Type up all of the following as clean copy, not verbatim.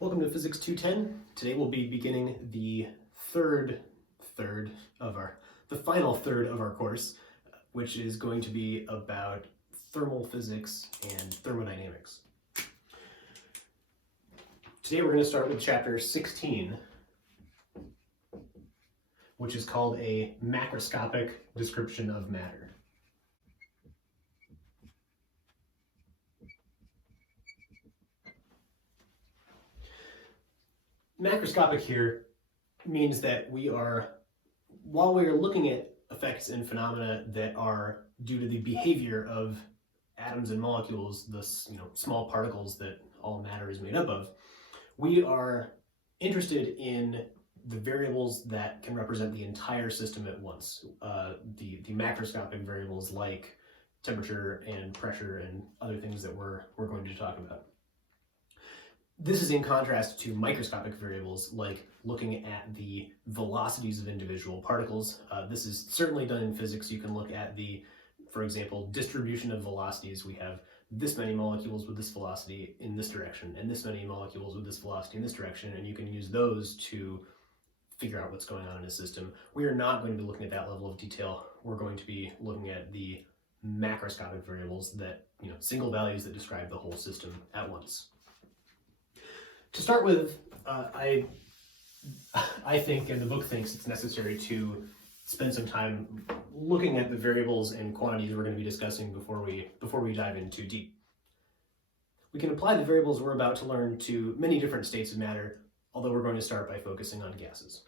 Welcome to Physics 210. Today we'll be beginning the final third of our course, which is going to be about thermal physics and thermodynamics. Today we're going to start with chapter 16, which is called a macroscopic description of matter. Macroscopic here means that while we are looking at effects and phenomena that are due to the behavior of atoms and molecules, the small particles that all matter is made up of, we are interested in the variables that can represent the entire system at once. The macroscopic variables like temperature and pressure and other things that we're going to talk about. This is in contrast to microscopic variables like looking at the velocities of individual particles. This is certainly done in physics. You can look at for example, distribution of velocities. We have this many molecules with this velocity in this direction and this many molecules with this velocity in this direction, and you can use those to figure out what's going on in a system. We are not going to be looking at that level of detail. We're going to be looking at the macroscopic variables that, single values that describe the whole system at once. To start with, I think, and the book thinks, it's necessary to spend some time looking at the variables and quantities we're going to be discussing before we dive in too deep. We can apply the variables we're about to learn to many different states of matter, although we're going to start by focusing on gases.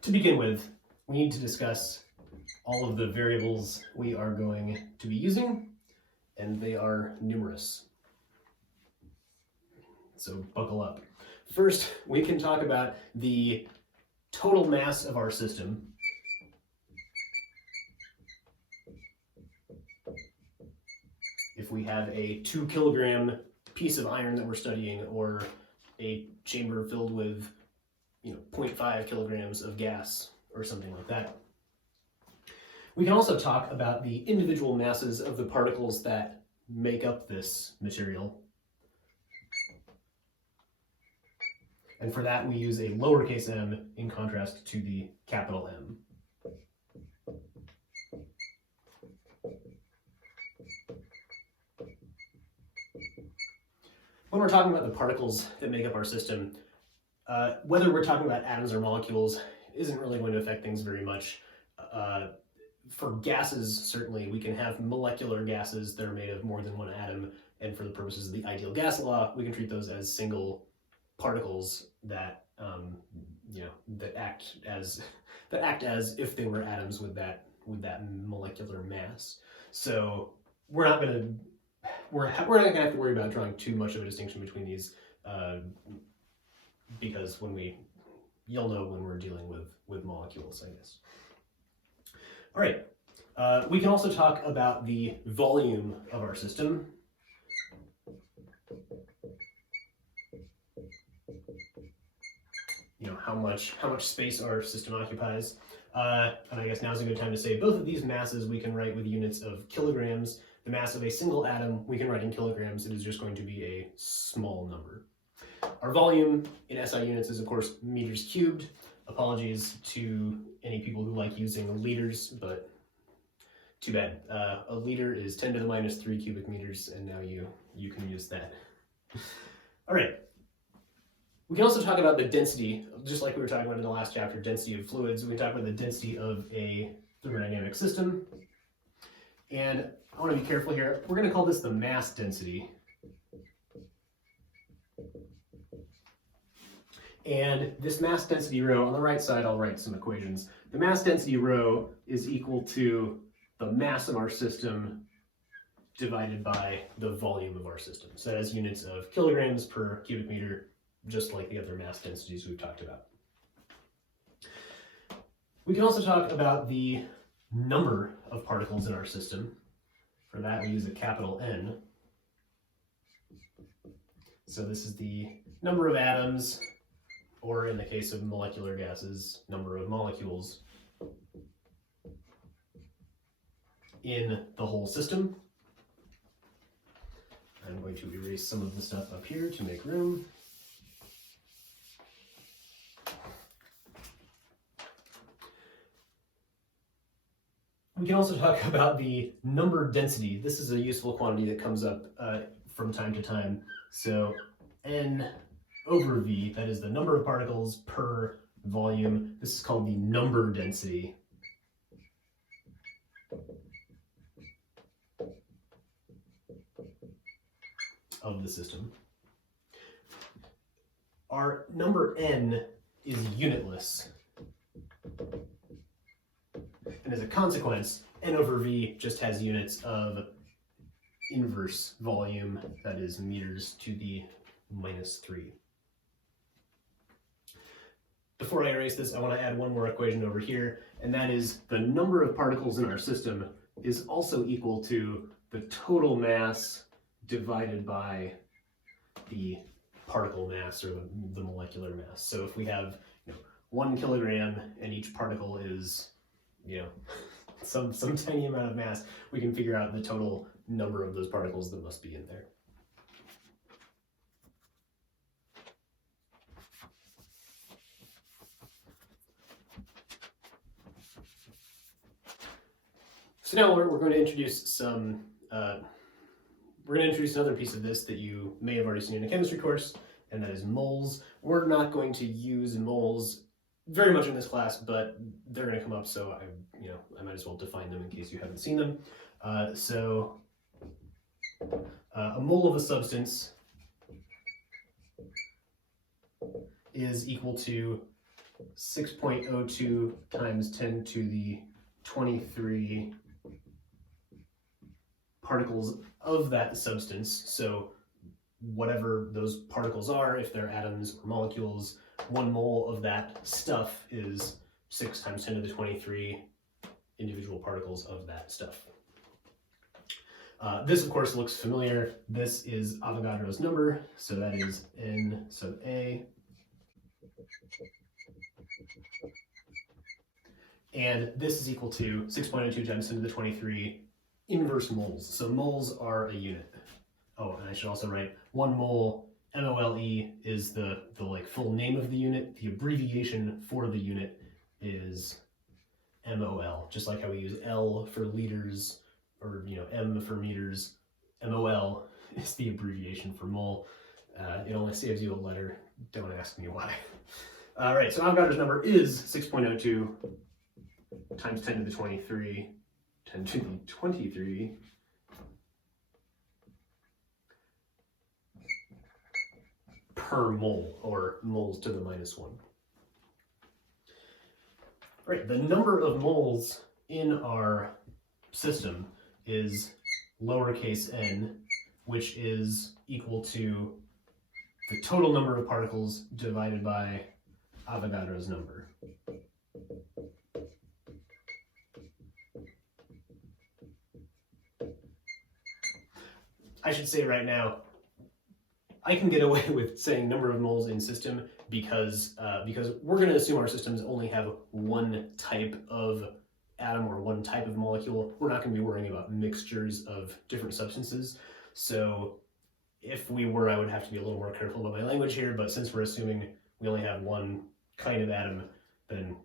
To begin with, we need to discuss all of the variables we are going to be using, and they are numerous. So buckle up. First, we can talk about the total mass of our system. If we have a 2 kilogram piece of iron that we're studying, or a chamber filled with 0.5 kilograms of gas or something like that. We can also talk about the individual masses of the particles that make up this material. And for that, we use a lowercase m in contrast to the capital M. When we're talking about the particles that make up our system, whether we're talking about atoms or molecules isn't really going to affect things very much. For gases, certainly, we can have molecular gases that are made of more than one atom, and for the purposes of the ideal gas law, we can treat those as single particles that that act as if they were atoms with that molecular mass. So we're not gonna have to worry about drawing too much of a distinction between these, because you'll know when we're dealing with molecules, I guess. All right, we can also talk about the volume of our system. How much space our system occupies. And I guess now's a good time to say both of these masses we can write with units of kilograms. The mass of a single atom we can write in kilograms. It is just going to be a small number. Our volume in SI units is, of course, meters cubed. Apologies to any people who like using liters, but too bad. A liter is 10 to the minus 3 cubic meters, and now you can use that. All right. We can also talk about the density, just like we were talking about in the last chapter, density of fluids. We can talk about the density of a thermodynamic system. And I want to be careful here. We're going to call this the mass density. And this mass density rho, on the right side, I'll write some equations. The mass density rho is equal to the mass of our system divided by the volume of our system. So that is units of kilograms per cubic meter, just like the other mass densities we've talked about. We can also talk about the number of particles in our system. For that, we use a capital N. So this is the number of atoms, or in the case of molecular gases, number of molecules in the whole system. I'm going to erase some of the stuff up here to make room. can also talk about the number density. This is a useful quantity that comes up from time to time. So N over V, that is the number of particles per volume. This is called the number density. Of the system. Our number N is unitless. And as a consequence, N over V just has units of inverse volume, that is meters to the -3. Before I erase this, I want to add one more equation over here, and that is the number of particles in our system is also equal to the total mass divided by the particle mass, or the molecular mass. So if we have 1 kilogram and each particle is some tiny amount of mass, we can figure out the total number of those particles that must be in there. So now we're going to introduce some we're going to introduce another piece of this that you may have already seen in a chemistry course, and that is moles. We're not going to use moles very much in this class, but they're going to come up, so I might as well define them in case you haven't seen them. So a mole of a substance is equal to 6.02 times 10 to the 23 particles of that substance. So whatever those particles are, if they're atoms or molecules, 1 mole of that stuff is 6 times 10 to the 23 individual particles of that stuff. This, of course, looks familiar. This is Avogadro's number, so that is N sub A. And this is equal to 6.02 times 10 to the 23 inverse moles. So moles are a unit. Oh, and I should also write 1 mole, MOLE, is the full name of the unit. The abbreviation for the unit is MOL, just like how we use L for liters, or M for meters. MOL is the abbreviation for mole. It only saves you a letter. Don't ask me why. All right, so Avogadro's number is 6.02 times 10 to the 23, 10 to the 23 per mole, or moles to the -1. Right, the number of moles in our system is lowercase n, which is equal to the total number of particles divided by Avogadro's number. I should say right now, I can get away with saying number of moles in system because we're going to assume our systems only have one type of atom or one type of molecule. We're not going to be worrying about mixtures of different substances. So if we were, I would have to be a little more careful about my language here, but since we're assuming we only have one kind of atom, then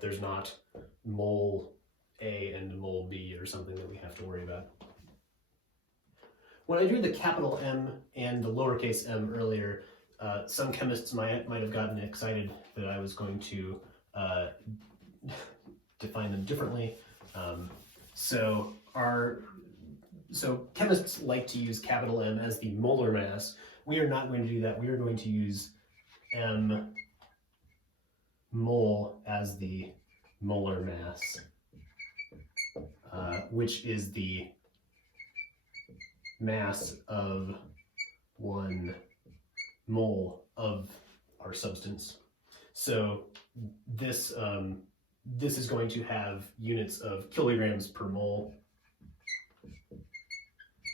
there's not mole A and mole B or something that we have to worry about. When I drew the capital M and the lowercase m earlier, some chemists might have gotten excited that I was going to define them differently. So chemists like to use capital M as the molar mass. We are not going to do that. We are going to use M mole as the molar mass, which is the mass of 1 mole of our substance. So this is going to have units of kilograms per mole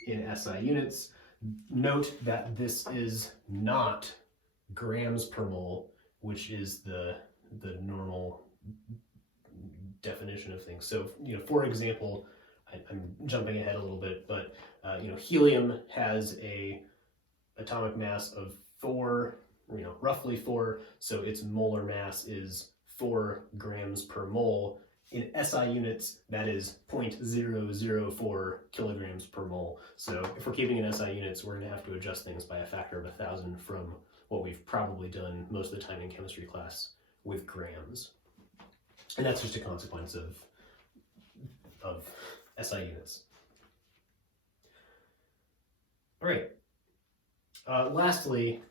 in SI units. Note that this is not grams per mole, which is the normal definition of things. So for example, I'm jumping ahead a little bit, but helium has a atomic mass of 4, roughly 4, so its molar mass is 4 grams per mole, In SI units, that is 0.004 kilograms per mole. So if we're keeping in SI units, we're going to have to adjust things by a factor of 1,000 from what we've probably done most of the time in chemistry class with grams. And that's just a consequence of SI units. All right. Lastly,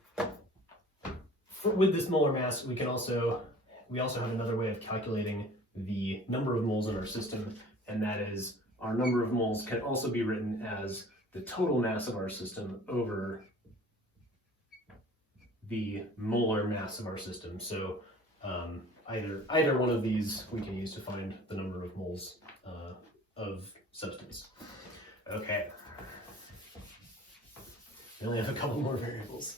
with this molar mass, we also have another way of calculating the number of moles in our system, and that is our number of moles can also be written as the total mass of our system over the molar mass of our system. So either one of these we can use to find the number of moles of substance. Okay. We only have a couple more variables.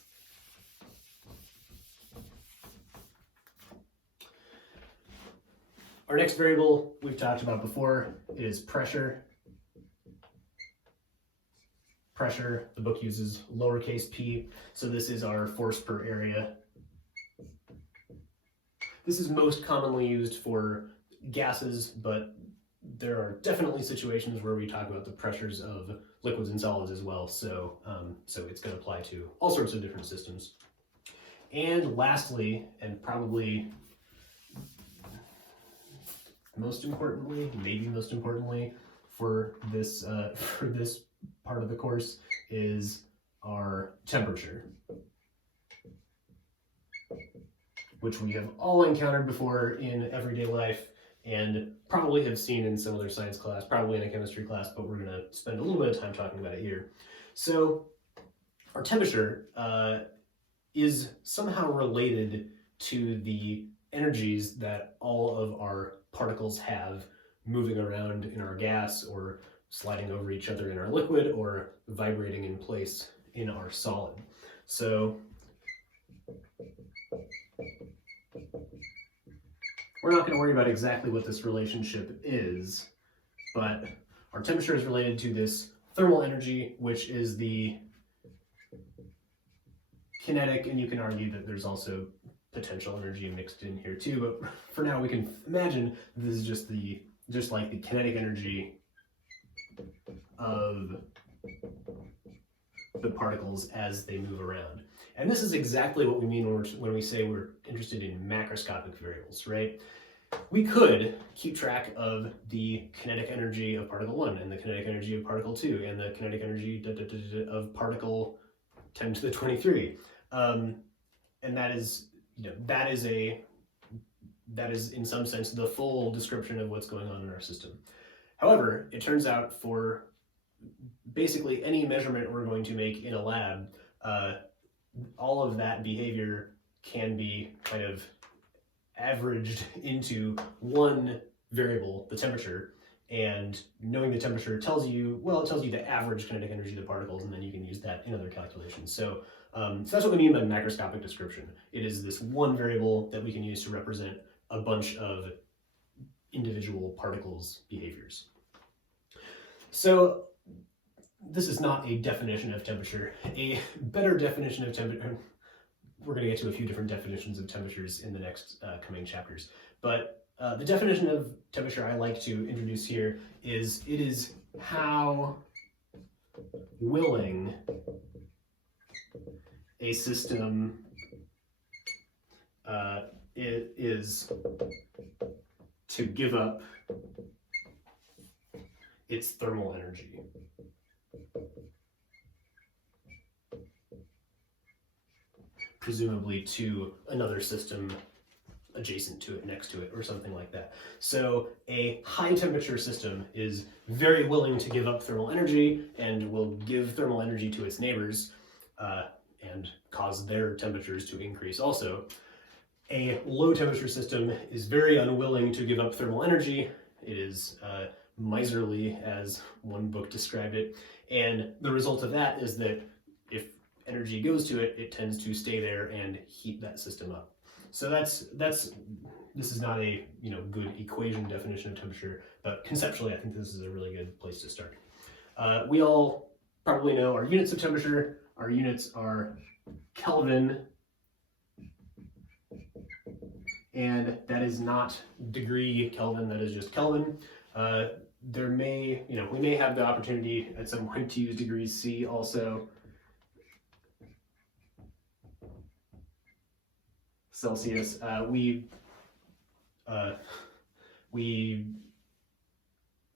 Our next variable we've talked about before is pressure. Pressure, the book uses lowercase p, so this is our force per area. This is most commonly used for gases, but there are definitely situations where we talk about the pressures of liquids and solids as well, so it's going to apply to all sorts of different systems. And lastly, and probably most importantly, maybe most importantly for this part of the course, is our temperature, which we have all encountered before in everyday life and probably have seen in some other science class, probably in a chemistry class, but we're going to spend a little bit of time talking about it here. So our temperature is somehow related to the energies that all of our particles have moving around in our gas, or sliding over each other in our liquid, or vibrating in place in our solid. So we're not going to worry about exactly what this relationship is, but our temperature is related to this thermal energy, which is the kinetic, and you can argue that there's also potential energy mixed in here too, but for now we can imagine this is just like the kinetic energy of the particles as they move around. And this is exactly what we mean when we say we're interested in macroscopic variables, right? We could keep track of the kinetic energy of particle 1 and the kinetic energy of particle 2 and the kinetic energy of particle 10 to the 23. And that is in some sense the full description of what's going on in our system. However, it turns out for basically any measurement we're going to make in a lab, all of that behavior can be kind of averaged into one variable, the temperature, and knowing the temperature tells you the average kinetic energy of the particles, and then you can use that in other calculations. So that's what we mean by macroscopic description. It is this one variable that we can use to represent a bunch of individual particles' behaviors. So this is not a definition of temperature. A better definition of temperature, we're going to get to a few different definitions of temperatures in the next coming chapters, but the definition of temperature I like to introduce here is it is how willing a system is to give up its thermal energy. Presumably to another system adjacent to it, next to it, or something like that. So a high temperature system is very willing to give up thermal energy and will give thermal energy to its neighbors and cause their temperatures to increase also. A low temperature system is very unwilling to give up thermal energy. It is miserly, as one book described it, and the result of that is that if energy goes to it, it tends to stay there and heat that system up. So this is not a good equation definition of temperature, but conceptually I think this is a really good place to start. We all probably know our units of temperature. Our units are Kelvin and that is not degree Kelvin, that is just Kelvin. There may, we may have the opportunity at some point to use degrees C also. Celsius.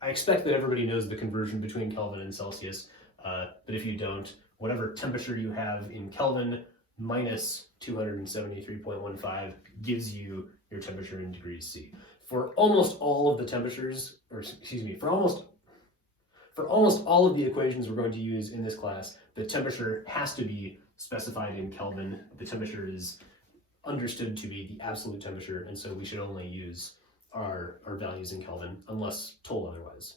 I expect that everybody knows the conversion between Kelvin and Celsius, but if you don't, whatever temperature you have in Kelvin minus 273.15 gives you your temperature in degrees C. For almost all of the temperatures, or excuse me, for almost all of the equations we're going to use in this class, the temperature has to be specified in Kelvin. The temperature is understood to be the absolute temperature, and so we should only use our values in Kelvin unless told otherwise.